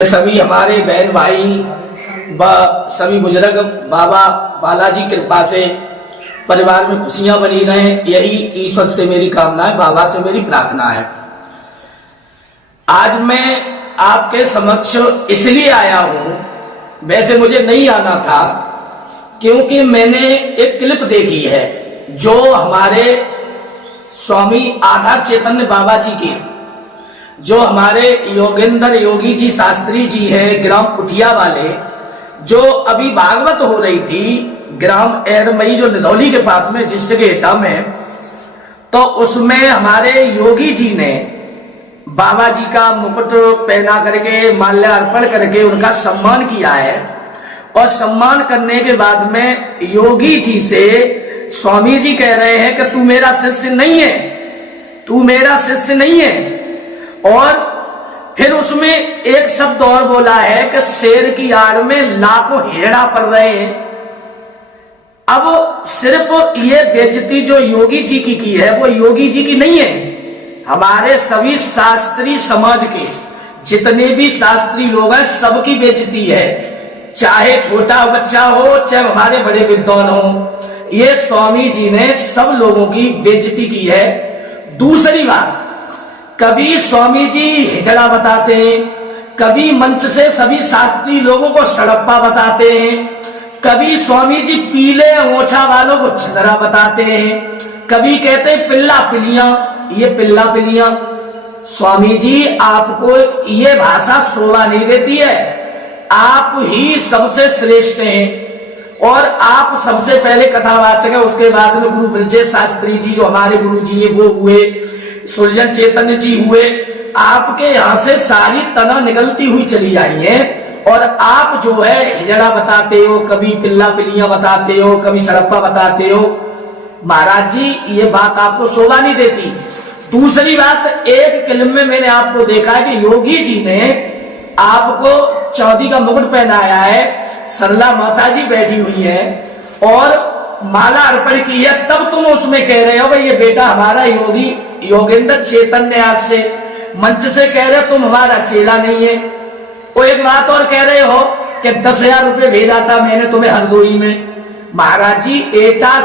सभी हमारे बहन भाई व सभी बुजुर्ग बाबा बालाजी कृपा से परिवार में खुशियां बनी रहे, यही ईश्वर से मेरी कामना है, बाबा से मेरी प्रार्थना है। आज मैं आपके समक्ष इसलिए आया हूं, वैसे मुझे नहीं आना था, क्योंकि मैंने एक क्लिप देखी है जो हमारे स्वामी आधार चैतन्य बाबा जी की, जो हमारे योगेंद्र योगी जी शास्त्री जी हैं ग्राम पुठिया वाले, जो अभी भागवत हो रही थी ग्राम एरमई जो निधौली के पास में डिस्ट्रिक्ट एटा में, तो उसमें हमारे योगी जी ने बाबा जी का मुकुट पहना करके माल्यार्पण करके उनका सम्मान किया है। और सम्मान करने के बाद में योगी जी से स्वामी जी कह रहे हैं कि तू मेरा शिष्य नहीं है, तू मेरा शिष्य नहीं है। और फिर उसमें एक शब्द और बोला है कि शेर की आड़ में लाखों हेड़ा पड़ रहे हैं। अब सिर्फ ये बेइज्जती जो योगी जी की है वो योगी जी की नहीं है, हमारे सभी शास्त्री समाज के जितने भी शास्त्री लोग हैं सबकी बेइज्जती है, चाहे छोटा बच्चा हो चाहे हमारे बड़े विद्वान हो। ये स्वामी जी ने सब लोगों की बेइज्जती की है। दूसरी बात, कभी स्वामी जी हिजड़ा बताते हैं, कभी मंच से सभी शास्त्री लोगों को सड़प्पा बताते हैं, कभी स्वामी जी पीले ओछा वालों को छिंदरा बताते हैं, कभी कहते हैं पिल्ला पिलियां, ये पिल्ला पिलियां। स्वामी जी आपको ये भाषा शोभा नहीं देती है, आप ही सबसे श्रेष्ठ हैं और आप सबसे पहले कथावाचक है। उसके बाद में गुरु ब्रजेश शास्त्री जी जो हमारे गुरु जी है वो हुए, सुरजन चैतन्य जी हुए, आपके यहाँ से सारी तना निकलती हुई चली आई है। और आप जो है हिजड़ा बताते हो, कभी पिल्ला पिलियां बताते हो, कभी सड़प्पा बताते हो। महाराज जी ये बात आपको शोभा नहीं देती। दूसरी बात, एक फिल्म में मैंने आपको देखा है कि योगी जी ने आपको चौधरी का मुकुट पहनाया है, सरला माता जी बैठी हुई है और माला अर्पण की है, तब तुम उसमें कह रहे हो भाई ये बेटा हमारा योगी योगेंद्र चैतन्य आज से मंच से कह रहे हो तुम हमारा चेला नहीं है। वो एक बात और कह रहे हो कि 10,000 रुपये भेजा था मैंने तुम्हें हरदोई में। महाराज जी एटा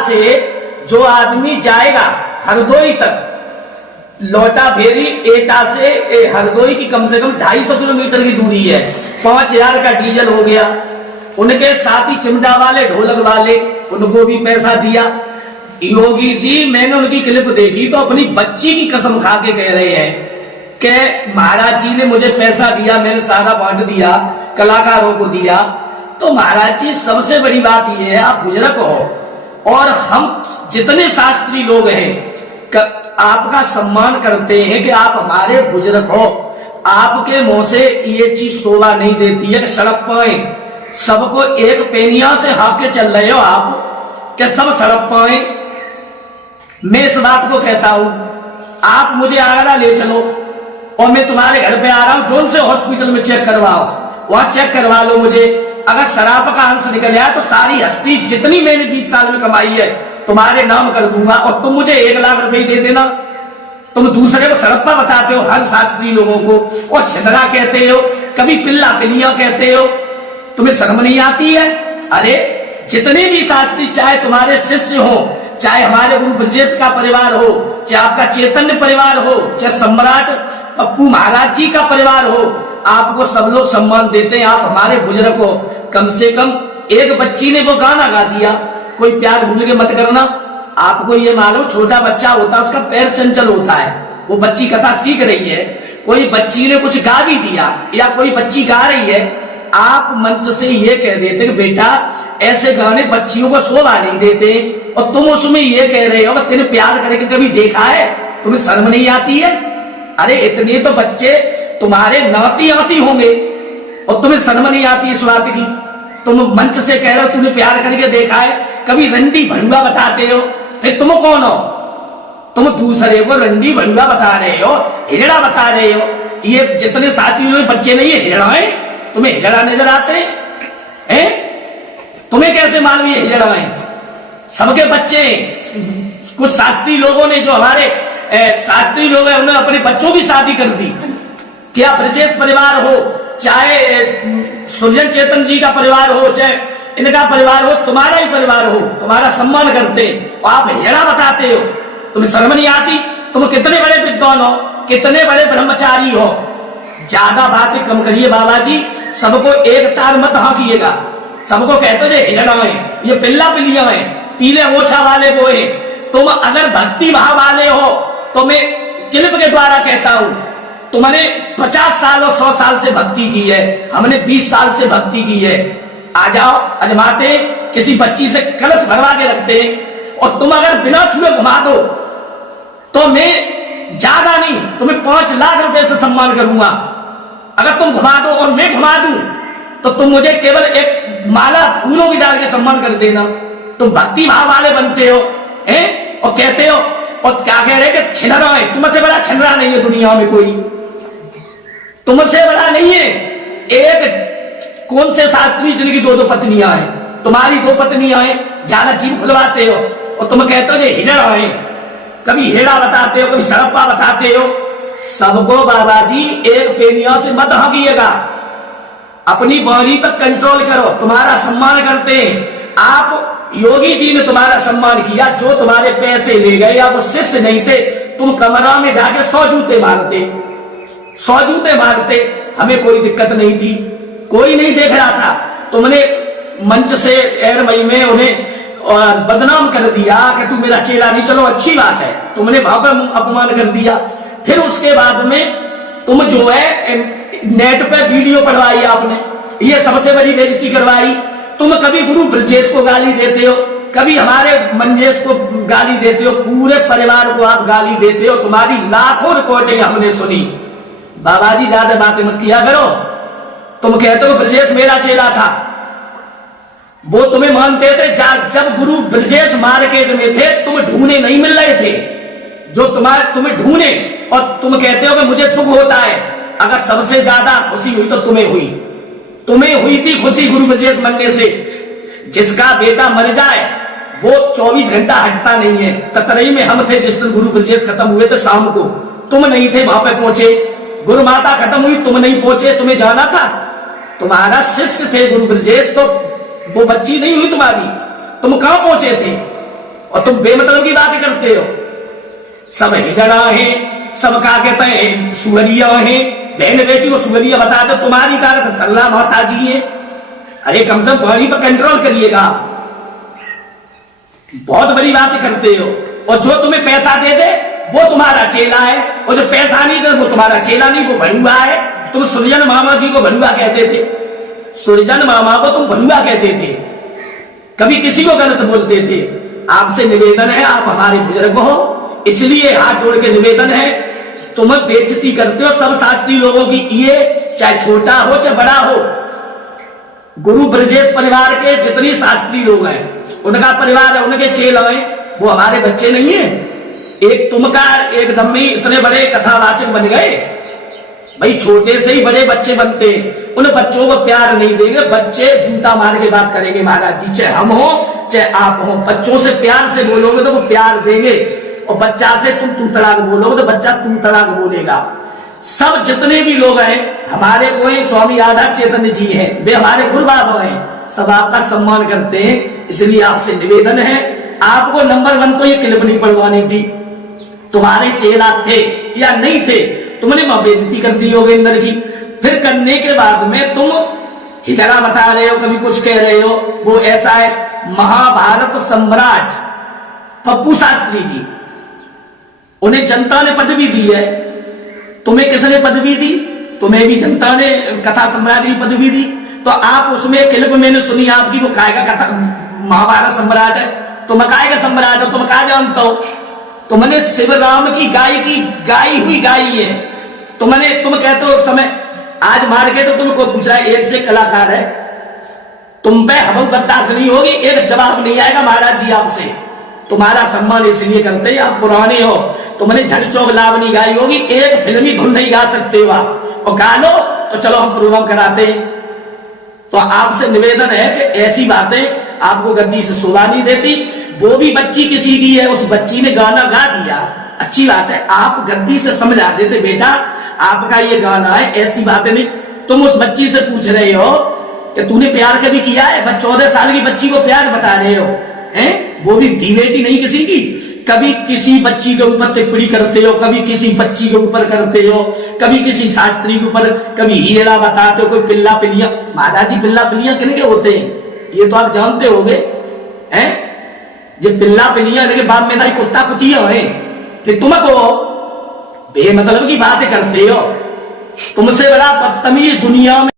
से जो आदमी जाएगा हरदोई तक, लौटा फेरी एटा से हरदोई की कम से कम 250 किलोमीटर की दूरी है, 5,000 का डीजल हो गया। उनके साथ ही चिमटा वाले ढोलक वाले उनको भी पैसा दिया। योगी जी मैंने उनकी क्लिप देखी तो अपनी बच्ची की कसम खा के कह रहे हैं कि महाराज जी ने मुझे पैसा दिया, मैंने सारा बांट दिया, कलाकारों को दिया। तो महाराज जी सबसे बड़ी बात यह है आप बुजुर्ग हो और हम जितने शास्त्री लोग हैं आपका सम्मान करते हैं कि आप हमारे बुजुर्ग हो। आपके मुंह से ये चीज शोभा नहीं देती है कि सड़क पाए सबको एक पेनिया से हाँक के चल रहे हो आप, क्या सब सड़क पाए। मैं इस बात को कहता हूं, आप मुझे आगरा ले चलो और मैं तुम्हारे घर पे आ रहा हूं, जोन से हॉस्पिटल में चेक करवाओ, वहां चेक करवा लो मुझे। अगर शराब का अंश निकल आया तो सारी हस्ती जितनी मैंने 20 साल में कमाई है तुम्हारे नाम कर दूंगा और तुम मुझे 1 लाख रुपए दे देना। तुम दूसरे को सड़प्पा बताते हो हर शास्त्री लोगों को, और छिंदरा कहते हो, कभी पिल्ला पिलिया कहते हो, तुम्हें शर्म नहीं आती है? अरे जितने भी शास्त्री, चाहे तुम्हारे शिष्य हो, चाहे हमारे गुरु ब्रजेश का परिवार हो, चाहे आपका चैतन्य परिवार हो, चाहे सम्राट पप्पू महाराज जी का परिवार हो, आपको सब लोग सम्मान देते हैं। आप हमारे बुजुर्ग हो। कम से कम एक बच्ची ने वो गाना गा दिया, कोई प्यार भूल के मत करना। आपको ये मालूम छोटा बच्चा होता है उसका पैर चंचल होता है, वो बच्ची कथा सीख रही है, कोई बच्ची ने कुछ गा भी दिया या कोई बच्ची गा रही है, आप मंच से ये कह देते कि बेटा ऐसे गाने बच्चियों को शोभा नहीं देते, और तुम उसमें ये कह रहे हो तेरे प्यार करके कभी देखा है, तुम्हें शर्म नहीं आती है? अरे इतने तो बच्चे तुम्हारे नाती आती होंगे और तुम्हें शर्म नहीं आती इस बात की? तुम मंच से कह रहे हो तुमने प्यार करके देखा है, कभी रंडी भड़ुआ बताते हो, फिर तुम कौन हो? तुम दूसरे को रंडी भड़ुआ बता रहे हो, हिजड़ा बता रहे हो। ये जितने साथियों में बच्चे नहीं है हिजड़ा है, तुम्हें हिजड़ा नजर आते हैं? तुम्हें कैसे मालूम ये हिजड़ा है? सबके बच्चे, कुछ शास्त्री लोगों ने, जो हमारे शास्त्री लोग हैं, उन्होंने अपने बच्चों की शादी कर दी, क्या ब्रजेश परिवार हो, चाहे सुरजन चेतन जी का परिवार हो, चाहे इनका परिवार हो, तुम्हारा ही परिवार हो, तुम्हारा सम्मान करते और आप हेड़ा बताते हो, तुम्हें शर्म नहीं आती? तुम कितने बड़े विद्वान हो, कितने बड़े ब्रह्मचारी हो। ज्यादा बातें कम करिए बाबा जी, सबको एक तार मत हाँकिएगा। सबको कहते थे हिरणा है, ये पिल्ला पिलिया है, पीले ओछा वाले वो है। तुम अगर भक्ति भाव वाले हो तो मैं क्लिप के द्वारा कहता हूं, तुमने 50 साल और 100 साल से भक्ति की है, हमने 20 साल से भक्ति की है। आ जाओ अजमाते, किसी बच्ची से कलश भरवा के रखते और तुम अगर बिना छुए घुमा दो तो मैं ज्यादा नहीं, तुम्हें 5 लाख रुपए से सम्मान करूंगा। अगर तुम घुमा दो और मैं घुमा दूं तो तुम मुझे केवल एक माला फूलों की डाल के सम्मान कर देना। तुम भक्ति भाव वाले बनते हो हैं और कहते हो, और क्या कह रहे कि छिनरा है, तुमसे बड़ा छिनरा नहीं है दुनिया में कोई, तुमसे बड़ा नहीं है। एक कौन से शास्त्री जिनकी 2-2 पत्नियां हैं, तुम्हारी 2 पत्नियां हैं, ज्यादा जीव खुलवाते हो और तुम कहते हो ये हिजड़ा है, कभी हेड़ा बताते हो, कभी सड़प्पा बताते हो। सबको बाबा जी एक पेनिया से मत हाँकिएगा, अपनी वाणी पर कंट्रोल करो। तुम्हारा सम्मान करते हैं, आप योगी जी ने तुम्हारा सम्मान किया, जो तुम्हारे पैसे ले गए या वो शिष्य नहीं थे, तुम कमरा में जाके 100 जूते मारते, 100 जूते मारते, हमें कोई दिक्कत नहीं थी, कोई नहीं देख रहा था। तुमने मंच से एर मई में उन्हें बदनाम कर दिया कि तू मेरा चेला नहीं, चलो अच्छी बात है, तुमने वहां पर अपमान कर दिया। फिर उसके बाद में तुम जो है नेट पे वीडियो पढ़वाई आपने, ये सबसे बड़ी बेइज्जती करवाई। तुम कभी गुरु ब्रजेश को गाली देते हो, कभी हमारे मंजेश को गाली देते हो, पूरे परिवार को आप गाली देते हो, तुम्हारी लाखों रिकॉर्डिंग हमने सुनी। बाबा जी ज्यादा बातें मत किया करो। तुम कहते हो ब्रजेश मेरा चेला था, वो तुम्हें मानते थे। जब गुरु ब्रजेश मार्केट में थे, तुम ढूंढने नहीं मिल रहे थे, जो तुम्हें ढूंढने, और तुम कहते हो कि मुझे दुख होता है। अगर सबसे ज्यादा खुशी हुई तो तुम्हें हुई थी खुशी गुरु ब्रजेश मरने से। जिसका बेटा मर जाए वो 24 घंटा हटता नहीं है। ततरई में हम थे जिस दिन गुरु ब्रजेश खत्म हुए थे, शाम को तुम नहीं थे वहां पे पहुंचे। गुरु माता खत्म हुई, तुम नहीं पहुंचे, तुम्हें जाना था, तुम्हारा शिष्य थे गुरु ब्रजेश, तो वो बच्ची नहीं हुई तुम्हारी, तुम कहां पहुंचे थे? और तुम बेमतलब की बातें करते हो। सब हिजड़ा है, सब क्या कहते हैं सुगरिया है, बहन बेटी को सुगरिया बता दो, तुम्हारी कारत सल्ला माता जी है। अरे कम से कम वाणी पर कंट्रोल करिएगा, बहुत बड़ी बातें करते हो। और जो तुम्हें पैसा दे दे वो तुम्हारा चेला है, और जो पैसा नहीं दे वो तुम्हारा चेला नहीं, वो भड़ुआ है। तुम सुरजन मामा जी को भड़ुआ कहते थे, सुरजन मामा को तुम भड़ुआ कहते थे, कभी किसी को गलत बोलते थे। आपसे निवेदन है, आप हमारे बुजुर्ग हो, इसलिए हाथ जोड़ के निवेदन है, तुम बेइज्जती करते हो सब शास्त्री लोगों की। ये चाहे छोटा हो चाहे बड़ा हो, गुरु ब्रजेश परिवार के जितनी शास्त्री लोग हैं उनका परिवार है, उनके चेला हैं, वो हमारे बच्चे नहीं है। एक तुमका एकदम ही इतने बड़े कथावाचक बन गए भाई, छोटे से ही बड़े बच्चे बनते हैं। उन बच्चों को प्यार नहीं देंगे, बच्चे जूता मार के बात करेंगे महाराज जी, चाहे हम हो चाहे आप हो। बच्चों से प्यार से बोलोगे तो वो प्यार देंगे, और बच्चा से तुम तड़ाक बोलोगे तो बच्चा तुम तड़ाक बोलेगा। सब जितने भी लोग हैं हमारे कोई स्वामी राधा चैतन्य जी हैं, वे हमारे गुरु बाबा हैं, सब आपका सम्मान करते हैं। इसलिए आपसे निवेदन है, आपको नंबर 1 तो ये क्लिप नहीं पढ़वानी थी। तुम्हारे चेला थे या नहीं थे, तुमने बेइज्जती कर दी योगेंद्र की। फिर करने के बाद में तुम हिजड़ा बता रहे हो, कभी कुछ कह रहे हो, वो ऐसा है। महाभारत सम्राट पप्पू शास्त्री जी, उन्हें जनता ने पदवी दी है, तुम्हें किसने पदवी दी? तुम्हें भी जनता ने कथा सम्राट की पदवी दी। तो आप उसमें क्लिप मैंने सुनी आपकी, वो काय का कथा महाभारत सम्राट है, तुम काय का सम्राट हो, तुम क्या जानते हो? तुमने शिव राम की गाई हुई गाई है। तुम कहते हो उस समय, आज मार्केट तो तुमको पूछा है, एक से कलाकार है, तुम पे हम बर्दाश्त नहीं होगी, एक जवाब नहीं आएगा महाराज जी आपसे। तुम्हारा सम्मान इसलिए करते हैं आप पुराने हो, तुमने झड़ चौक लावनी गाई होगी, एक फिल्मी धुन नहीं गा सकते हो आप, और गा लो तो चलो हम प्रोग्राम कराते हैं। तो आपसे निवेदन है कि ऐसी बातें आपको गद्दी से शोभा नहीं देती। वो भी बच्ची किसी की है, उस बच्ची ने गाना गा दिया, अच्छी बात है, आप गलती से समझा देते बेटा आपका ये गाना है, ऐसी बातें नहीं। तुम उस बच्ची से पूछ रहे हो कि तूने प्यार कभी किया है, 14 साल की बच्ची को प्यार बता रहे हो, हैं? वो भी धी बेटी नहीं किसी की। कभी किसी बच्ची के ऊपर टिप्पणी करते हो, कभी किसी बच्ची के ऊपर करते हो, कभी किसी शास्त्री के ऊपर, कभी हीरा बताते हो, कोई पिल्ला पिल्लियां। महाराज जी पिल्ला पिल्लियां किनके होते हैं ये तो आप जानते होंगे, हैं? जो पिल्ला पिल्लियां के बाप में दाई कुत्ता कुतिया है, फिर तुमको बेमतलब की बातें करते हो। तुमसे बड़ा बदतमीज दुनिया में